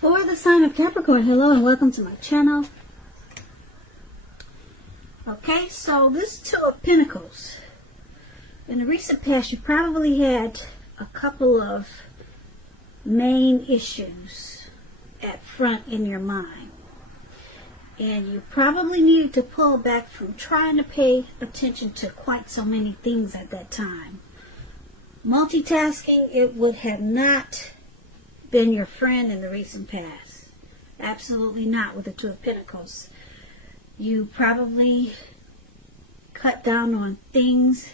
For the sign of Capricorn, hello and welcome to my channel. Okay, so this Two of Pentacles. In the recent past, you probably had a couple of main issues at front in your mind. And you probably needed to pull back from trying to pay attention to quite so many things at that time. Multitasking, it would have not been your friend in the recent past. Absolutely not with the Two of Pentacles. You probably cut down on things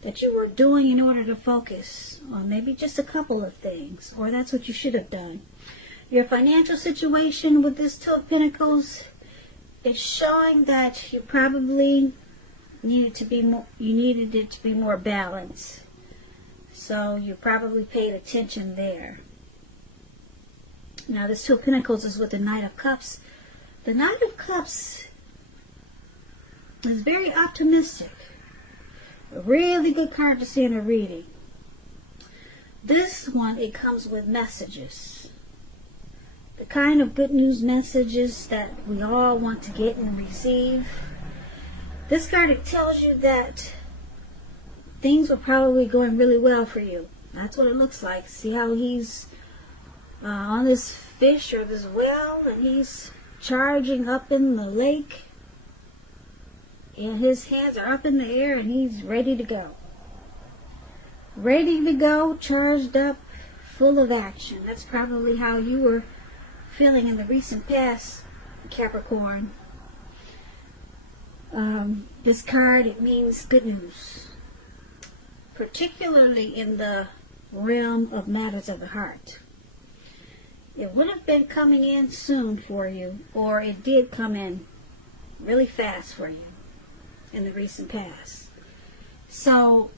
that you were doing in order to focus on maybe just a couple of things, or that's what you should have done. Your financial situation with this Two of Pentacles is showing that you probably needed it to be more balanced. So you probably paid attention there. Now this Two of Pentacles is with the Knight of Cups. The Knight of Cups is very optimistic. A really good card to see in a reading. This one, it comes with messages. The kind of good news messages that we all want to get and receive. This card, it tells you that things are probably going really well for you. That's what it looks like. See how he's on this fish or this well, and he's charging up in the lake, and his hands are up in the air, and he's ready to go. Ready to go, charged up, full of action. That's probably how you were feeling in the recent past, Capricorn. This card, it means good news, particularly in the realm of matters of the heart. It would have been coming in soon for you, or it did come in really fast for you in the recent past. So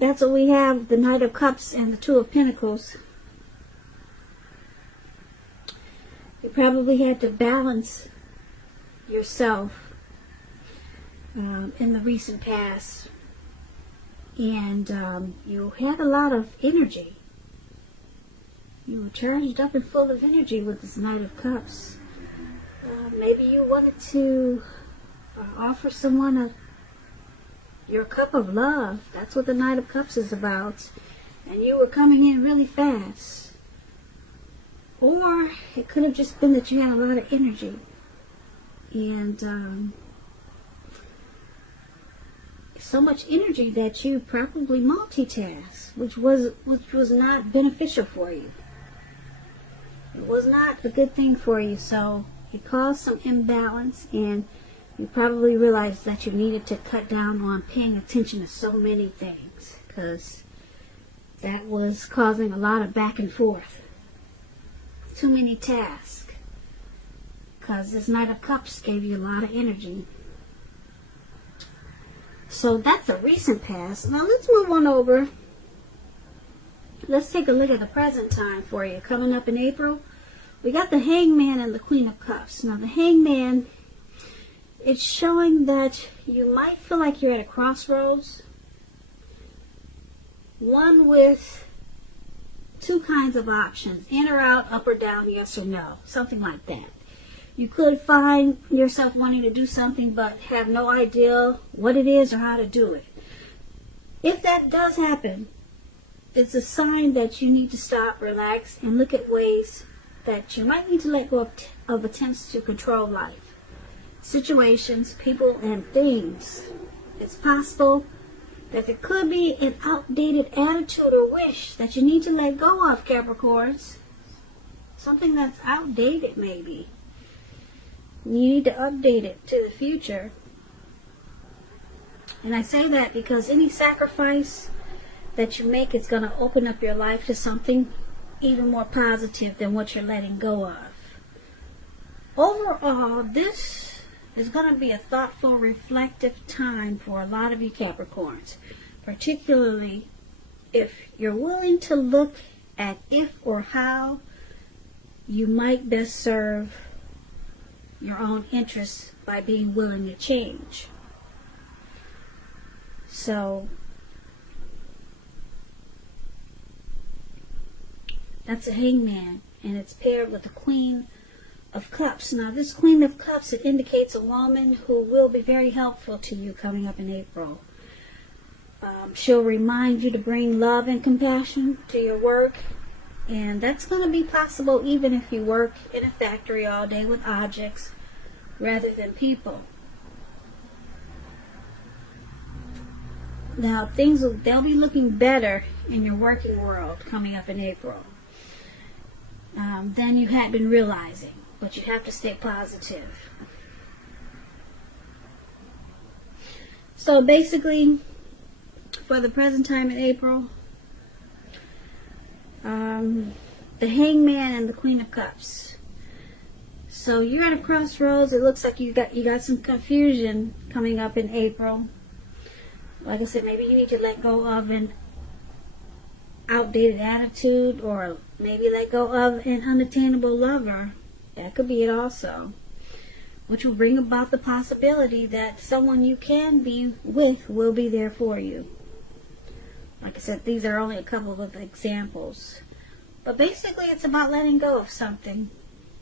that's what we have, the Knight of Cups and the Two of Pentacles. You probably had to balance yourself in the recent past, and you had a lot of energy. You were charged up and full of energy with this Knight of Cups. Maybe you wanted to offer someone your cup of love. That's what the Knight of Cups is about. And you were coming in really fast. Or it could have just been that you had a lot of energy. And so much energy that you probably multitasked, which was not beneficial for you. It was not a good thing for you, so it caused some imbalance, and you probably realized that you needed to cut down on paying attention to so many things, because that was causing a lot of back and forth. Too many tasks, because this Knight of Cups gave you a lot of energy. So that's a recent past. Now let's move on over. Let's take a look at the present time for you. Coming up in April, we got the Hangman and the Queen of Cups. Now the Hangman, it's showing that you might feel like you're at a crossroads. One with two kinds of options. In or out, up or down, yes or no. Something like that. You could find yourself wanting to do something but have no idea what it is or how to do it. If that does happen, it's a sign that you need to stop, relax, and look at ways that you might need to let go of attempts to control life, situations, people, and things. It's possible that there could be an outdated attitude or wish that you need to let go of, Capricorns. Something that's outdated, maybe. You need to update it to the future. And I say that because any sacrifice that you make is going to open up your life to something even more positive than what you're letting go of. Overall, this is going to be a thoughtful, reflective time for a lot of you Capricorns, particularly if you're willing to look at if or how you might best serve your own interests by being willing to change. So that's a Hangman. and it's paired with the Queen of Cups. Now, this Queen of Cups, it indicates a woman who will be very helpful to you coming up in April. She'll remind you to bring love and compassion to your work, and that's going to be possible even if you work in a factory all day with objects rather than people. Now, they'll be looking better in your working world coming up in April than you had been realizing, but you have to stay positive. So basically, for the present time in April, the Hangman and the Queen of Cups. So you're at a crossroads. It looks like you got some confusion coming up in April. Like I said, maybe you need to let go of an outdated attitude, or maybe let go of an unattainable lover. That could be it also, which will bring about the possibility that someone you can be with will be there for you. Like I said, these are only a couple of examples. But basically, it's about letting go of something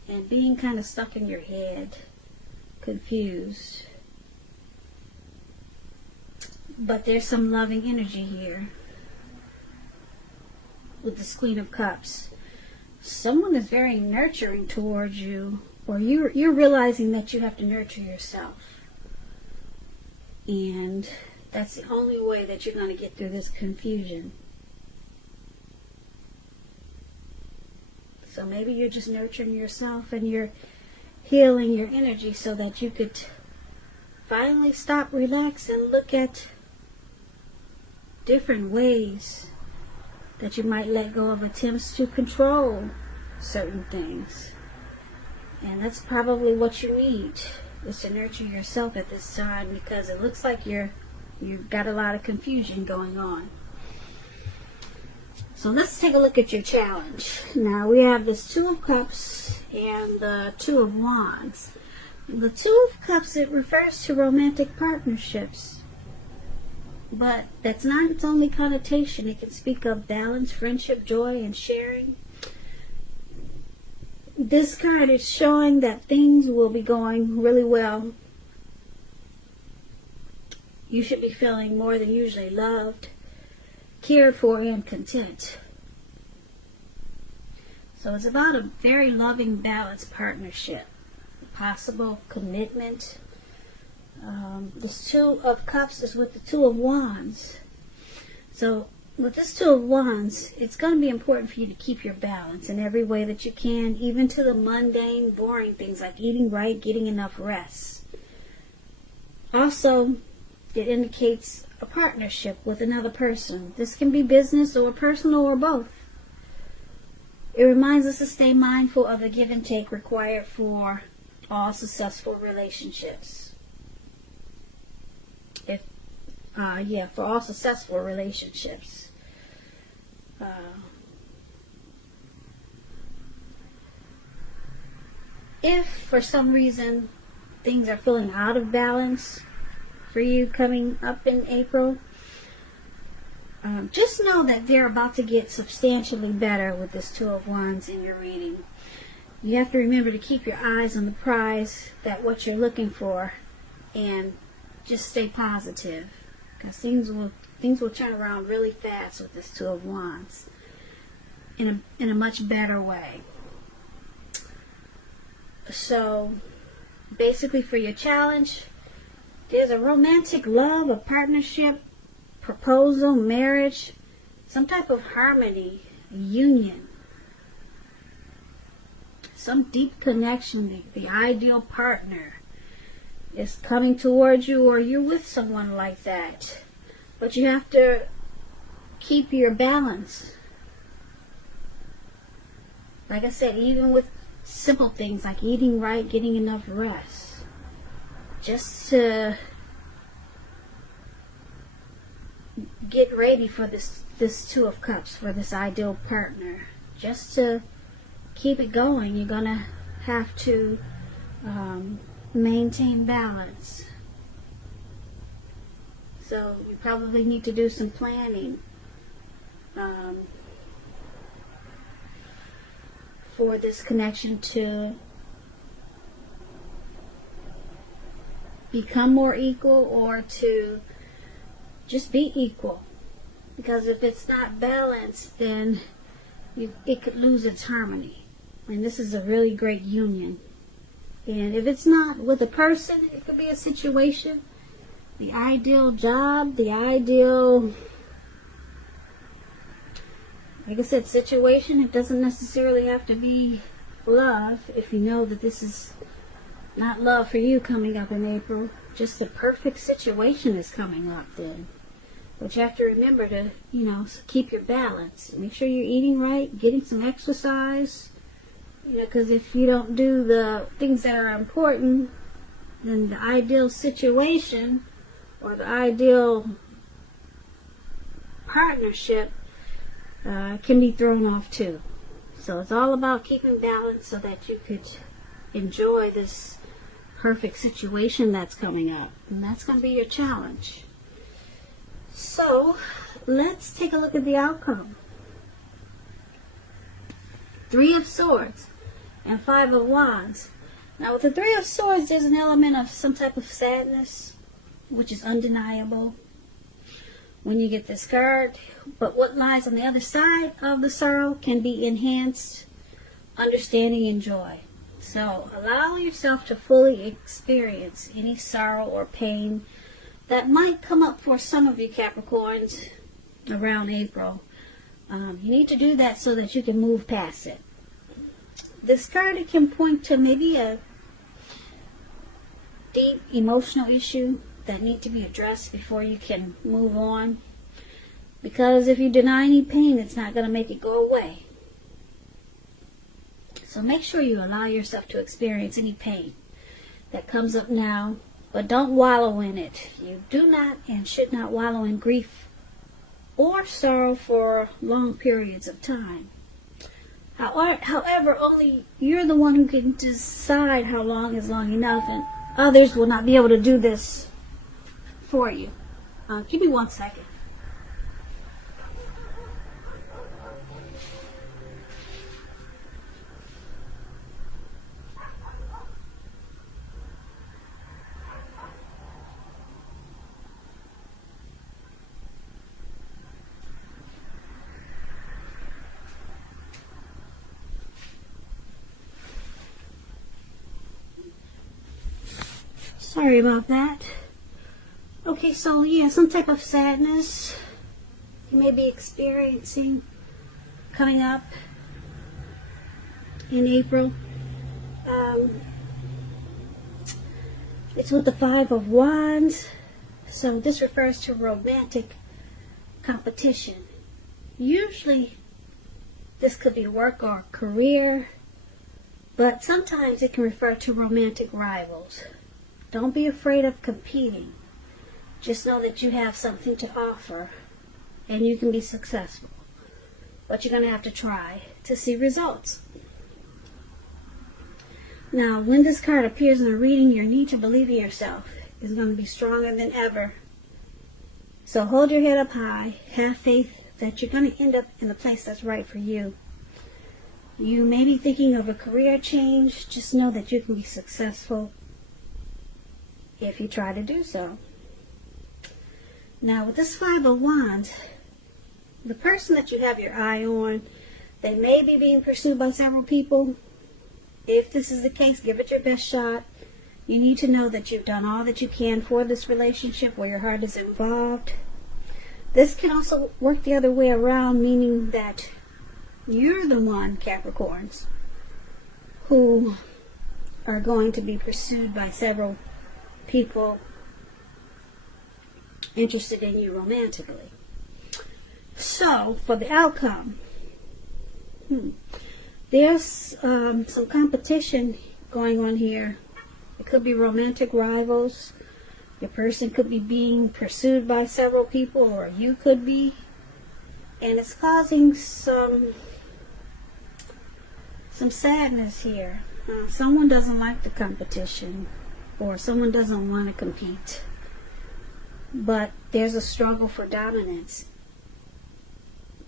and being kind of stuck in your head, confused. But there's some loving energy here with this Queen of Cups. Someone is very nurturing towards you, or you're realizing that you have to nurture yourself. And that's the only way that you're going to get through this confusion. So maybe you're just nurturing yourself and you're healing your energy so that you could finally stop, relax, and look at different ways that you might let go of attempts to control certain things. And that's probably what you need, is to nurture yourself at this time, because it looks like you've got a lot of confusion going on. So let's take a look at your challenge. Now we have this Two of Cups and the Two of Wands. The Two of Cups, it refers to romantic partnerships. But that's not its only connotation. It can speak of balance, friendship, joy, and sharing. This card is showing that things will be going really well. You should be feeling more than usually loved, cared for, and content. So it's about a very loving, balanced partnership, possible commitment. This Two of Cups is with the Two of Wands. So with this Two of Wands, it's going to be important for you to keep your balance in every way that you can, even to the mundane, boring things like eating right, getting enough rest. Also, it indicates a partnership with another person. This can be business or personal or both. It reminds us to stay mindful of the give and take required for all successful relationships. For all successful relationships. If for some reason things are feeling out of balance for you coming up in April, just know that they're about to get substantially better with this Two of Wands in your reading. You have to remember to keep your eyes on the prize, that what you're looking for, and just stay positive, because things will turn around really fast with this Two of Wands in a much better way. So basically, for your challenge, there's a romantic love, a partnership, proposal, marriage, some type of harmony, union, some deep connection. The ideal partner is coming towards you, or you're with someone like that. But you have to keep your balance. Like I said, even with simple things like eating right, getting enough rest, just to get ready for this Two of Cups, for this ideal partner. Just to keep it going, you're gonna have to maintain balance. So you probably need to do some planning for this connection to become more equal, or to just be equal. Because if it's not balanced, then it could lose its harmony. And this is a really great union. And if it's not with a person, it could be a situation, the ideal job, the ideal, like I said, situation. It doesn't necessarily have to be love. If you know that this is not love for you coming up in April, just the perfect situation is coming up then. But you have to remember to, keep your balance. Make sure you're eating right, getting some exercise. Because if you don't do the things that are important, then the ideal situation or the ideal partnership can be thrown off too. So it's all about keeping balance so that you could enjoy this perfect situation that's coming up. And that's going to be your challenge. So let's take a look at the outcome. 3 of Swords and 5 of Wands. Now with the 3 of Swords, there's an element of some type of sadness, which is undeniable when you get this card. But what lies on the other side of the sorrow can be enhanced understanding and joy. So allow yourself to fully experience any sorrow or pain that might come up for some of you Capricorns around April. You need to do that so that you can move past it. This card, it can point to maybe a deep emotional issue that need to be addressed before you can move on. Because if you deny any pain, it's not going to make it go away. So make sure you allow yourself to experience any pain that comes up now, but don't wallow in it. You do not and should not wallow in grief or sorrow for long periods of time. However, only you're the one who can decide how long is long enough, and others will not be able to do this for you. Give me 1 second. Sorry about that. Okay, so yeah, some type of sadness you may be experiencing coming up in April. It's with the 5 of Wands. So this refers to romantic competition. Usually this could be work or career, but sometimes it can refer to romantic rivals. Don't be afraid of competing. Just know that you have something to offer and you can be successful. But you're going to have to try to see results. Now, when this card appears in a reading, your need to believe in yourself is going to be stronger than ever. So hold your head up high. Have faith that you're going to end up in the place that's right for you. You may be thinking of a career change. Just know that you can be successful if you try to do so. Now with this 5 of Wands, the person that you have your eye on, they may be being pursued by several people. If this is the case, give it your best shot. You need to know that you've done all that you can for this relationship where your heart is involved. This can also work the other way around, meaning that you're the one, Capricorns, who are going to be pursued by several people interested in you romantically. So, for the outcome, there's some competition going on here. It could be romantic rivals. Your person could be being pursued by several people, or you could be. And it's causing some sadness here. Someone doesn't like the competition, or someone doesn't want to compete. But there's a struggle for dominance.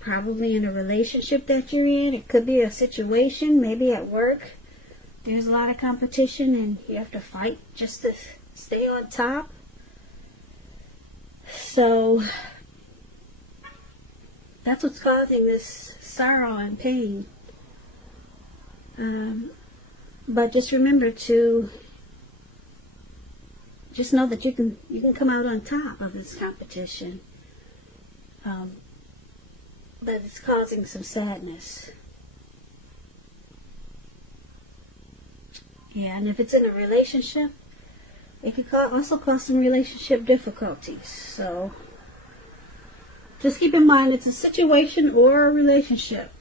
probably in a relationship that you're in. It could be a situation, maybe at work. There's a lot of competition and you have to fight just to stay on top. So that's what's causing this sorrow and pain. But just remember to just know that you can come out on top of this competition. But it's causing some sadness. Yeah, and if it's in a relationship, it could also cause some relationship difficulties. So just keep in mind it's a situation or a relationship.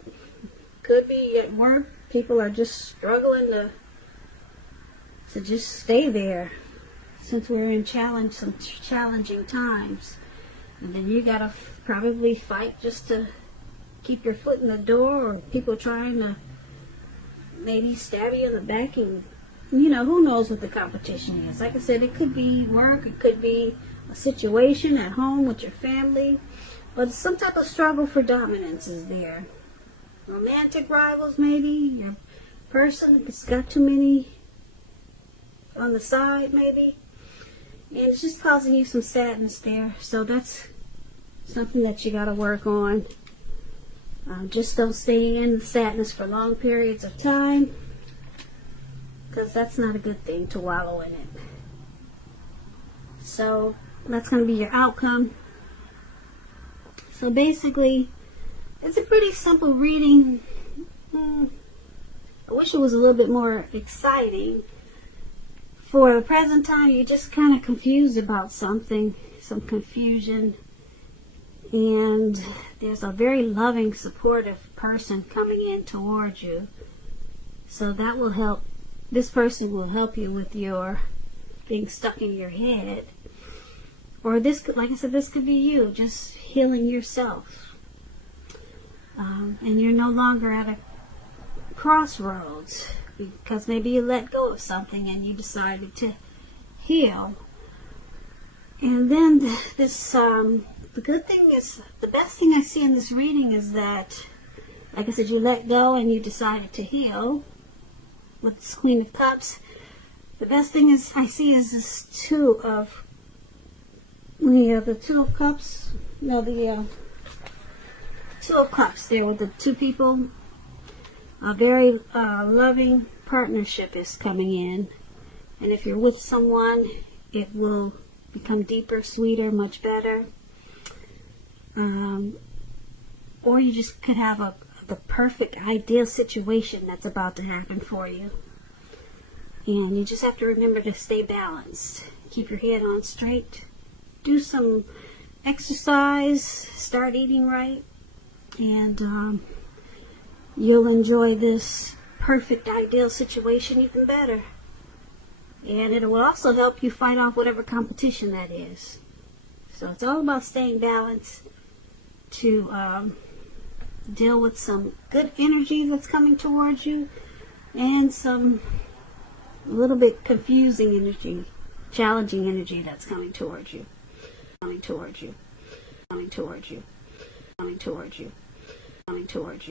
Could be at work. People are just struggling to just stay there since we're in some challenging times. And then you gotta probably fight just to keep your foot in the door, or people trying to maybe stab you in the back, and who knows what the competition is. Like I said, it could be work, it could be a situation at home with your family, but some type of struggle for dominance is there. Romantic rivals, maybe your person has got too many on the side, maybe, and it's just causing you some sadness there. So that's something that you got to work on. Just don't stay in sadness for long periods of time, because that's not a good thing to wallow in it. So that's going to be your outcome. So basically, it's a pretty simple reading. I wish it was a little bit more exciting. For the present time, you're just kind of confused about something, some confusion. And there's a very loving, supportive person coming in towards you. So that will help. This person will help you with your being stuck in your head. Or this, like I said, this could be you just healing yourself. And you're no longer at a crossroads because maybe you let go of something and you decided to heal. And then this, the good thing is, the best thing I see in this reading is that, like I said, you let go and you decided to heal with this Queen of Cups. The best thing is I see is this Two of Cups. No, the Two of Cups there with the two people. A very loving partnership is coming in. And if you're with someone, it will become deeper, sweeter, much better. Or you just could have the perfect, ideal situation that's about to happen for you. And you just have to remember to stay balanced. Keep your head on straight. Do some exercise. Start eating right. And you'll enjoy this perfect, ideal situation even better. And it will also help you fight off whatever competition that is. So it's all about staying balanced to deal with some good energy that's coming towards you and some a little bit confusing energy, challenging energy that's coming towards you. Coming towards you. Coming towards you. Coming towards you. Coming towards you.